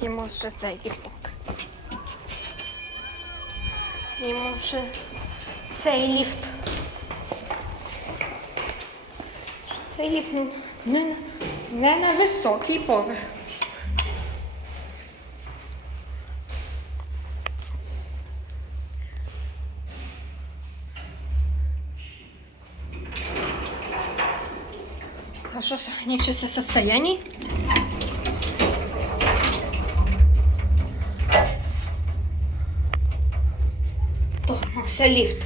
З'їмо ще цей ліфтик. З'їмо ще цей ліфт. Цей ліфт не, не на високий поверх. Хорошо сохранившееся состояние. Тормозся лифт.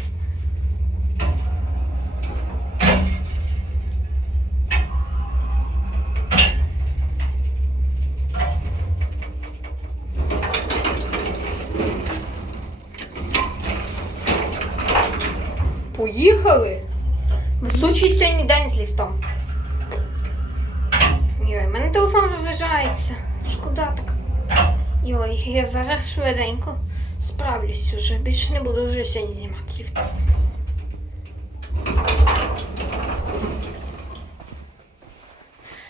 Поїхали. Висучий сьогодні день з ліфтом. Йой, в мене телефон розряджається. Шкода так. Йой, я зараз швиденько справлюсь уже. Більше не буду вже сьогодні знімати ліфт.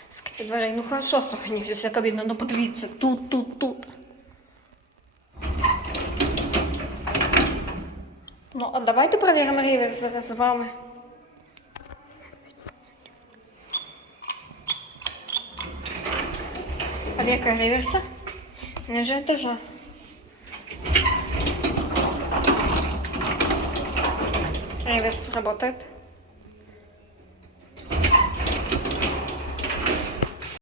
Скільки дверей, ну хорошо сохранився кабіна, ну подивіться, тут, тут, тут. Ну, а давайте перевіримо рівер зараз з вами. Проверка реверса. Ниже этажа. Реверс работает.